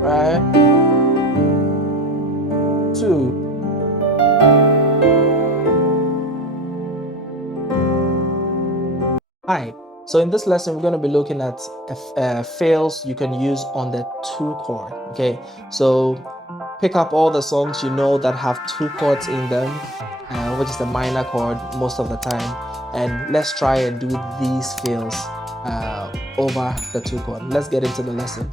Right? 2. Hi. So in this lesson, we're going to be looking at fails you can use on the 2 chord. Okay. So pick up all the songs you know that have 2 chords in them, which is the minor chord most of the time, and let's try and do these fails over the 2 chord. Let's get into the lesson.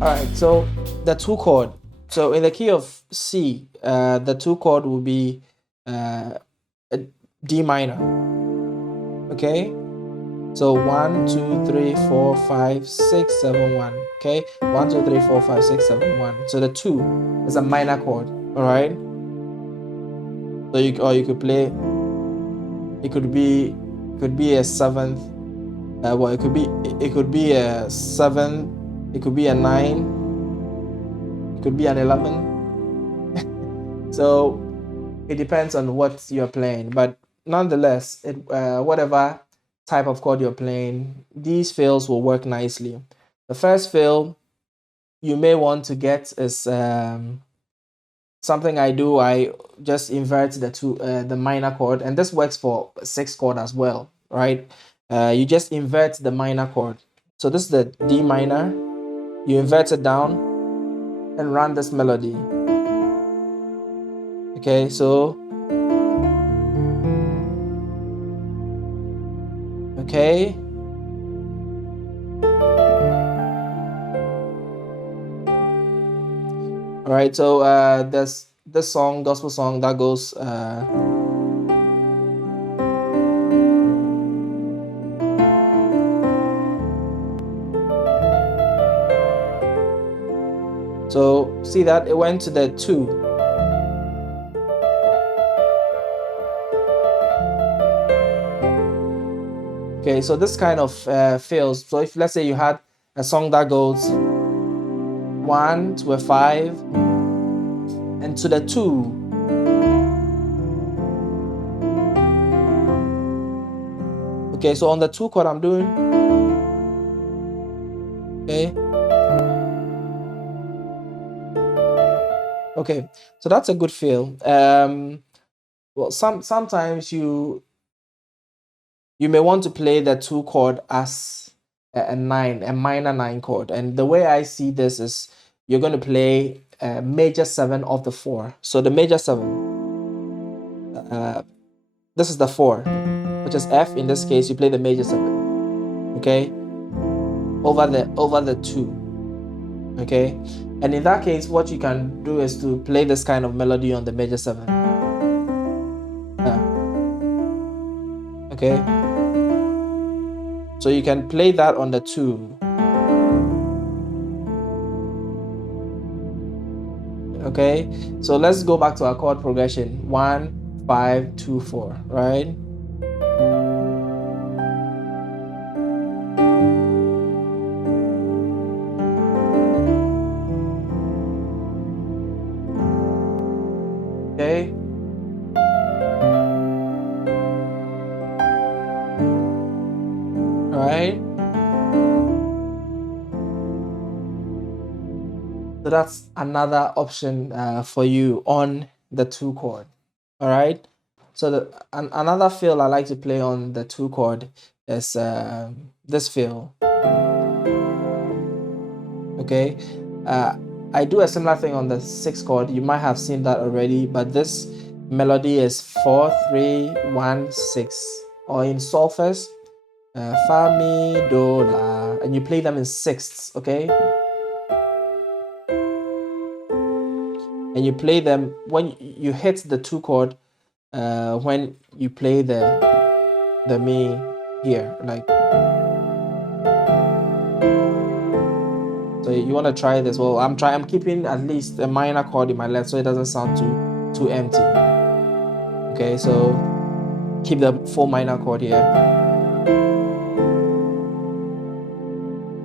All right, so the 2 chord. So in the key of C, the 2 chord will be a D minor. Okay, so 1, 2, 3, 4, 5, 6, 7, 1. Okay, 1, 2, 3, 4, 5, 6, 7, 1. So the 2 is a minor chord. All right. So you could play. It could be a 7th. Well, it could be a 7th. It could be a 9. It could be an 11. So it depends on what you're playing, but nonetheless, whatever type of chord you're playing, these fills will work nicely. The first fill you may want to get is something I do. I just invert the minor chord, and this works for 6 chord as well, right? You just invert the minor chord. So this is the D minor. You invert it down and run this melody. Okay, so okay. All right, so there's this song, gospel song that goes so see that it went to the 2. Okay, so this kind of fails. So if let's say you had a song that goes 1 to a 5 and to the 2. Okay, so on the 2 chord I'm doing. Okay. Okay, so that's a good feel. Well, sometimes you may want to play the 2 chord as a 9, a minor 9 chord. And the way I see this is you're going to play major 7 of the 4. So the major 7, this is the 4, which is F. In this case, you play the major 7, okay, over the 2, okay. And in that case, what you can do is to play this kind of melody on the major 7. Okay. So you can play that on the 2. Okay, so let's go back to our chord progression. 1, 5, 2, 4, right? Okay. All right. So that's another option for you on the 2 chord. All right. So another fill I like to play on the 2 chord is this fill. Okay. I do a similar thing on the 6 chord. You might have seen that already, but this melody is 4, 3, 1, 6, or in solfege, fa, mi, do, la, and you play them in sixths. Okay. And you play them when you hit the 2 chord, when you play the mi here, like. So you want to try this. Well, I'm keeping at least a minor chord in my left so it doesn't sound too empty. Okay, so keep the full minor chord here.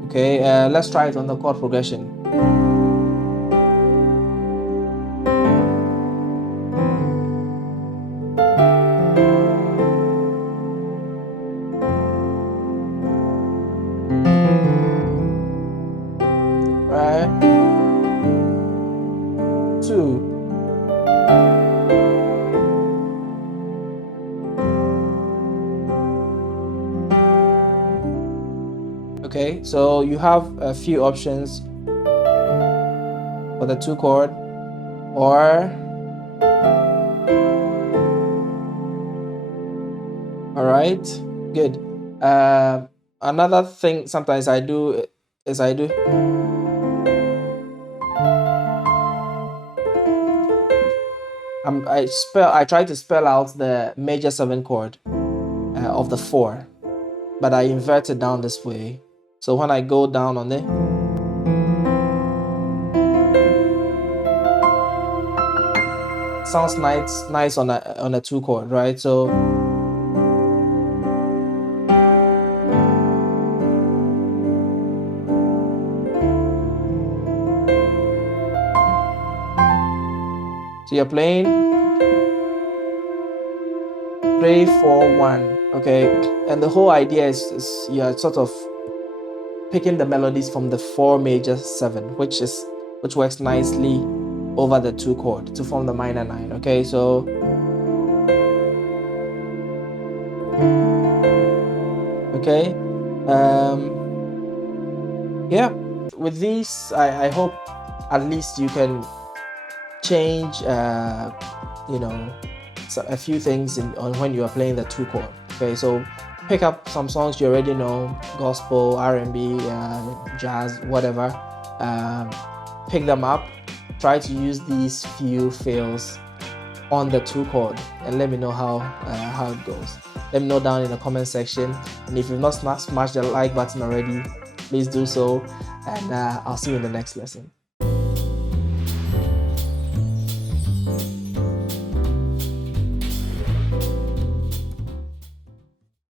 Okay, let's try it on the chord progression. 2. Okay, so you have a few options for the 2 chord, or all right, good. Another thing sometimes I do is I try to spell out the major 7 chord of the 4, but I invert it down this way. So when I go down on it, sounds nice on a 2 chord, right? So you're playing 3, 4, 1, okay, and the whole idea is you're sort of picking the melodies from the 4 major 7, which works nicely over the 2 chord to form the minor 9. Okay, so okay, yeah, with these I hope at least you can change a few things on when you are playing the 2 chord. Okay, so pick up some songs you already know, gospel, R&B, jazz, whatever. Pick them up, try to use these few fills on the 2 chord, and let me know how it goes. Let me know down in the comment section, and if you've not smashed the like button already, please do so, and I'll see you in the next lesson.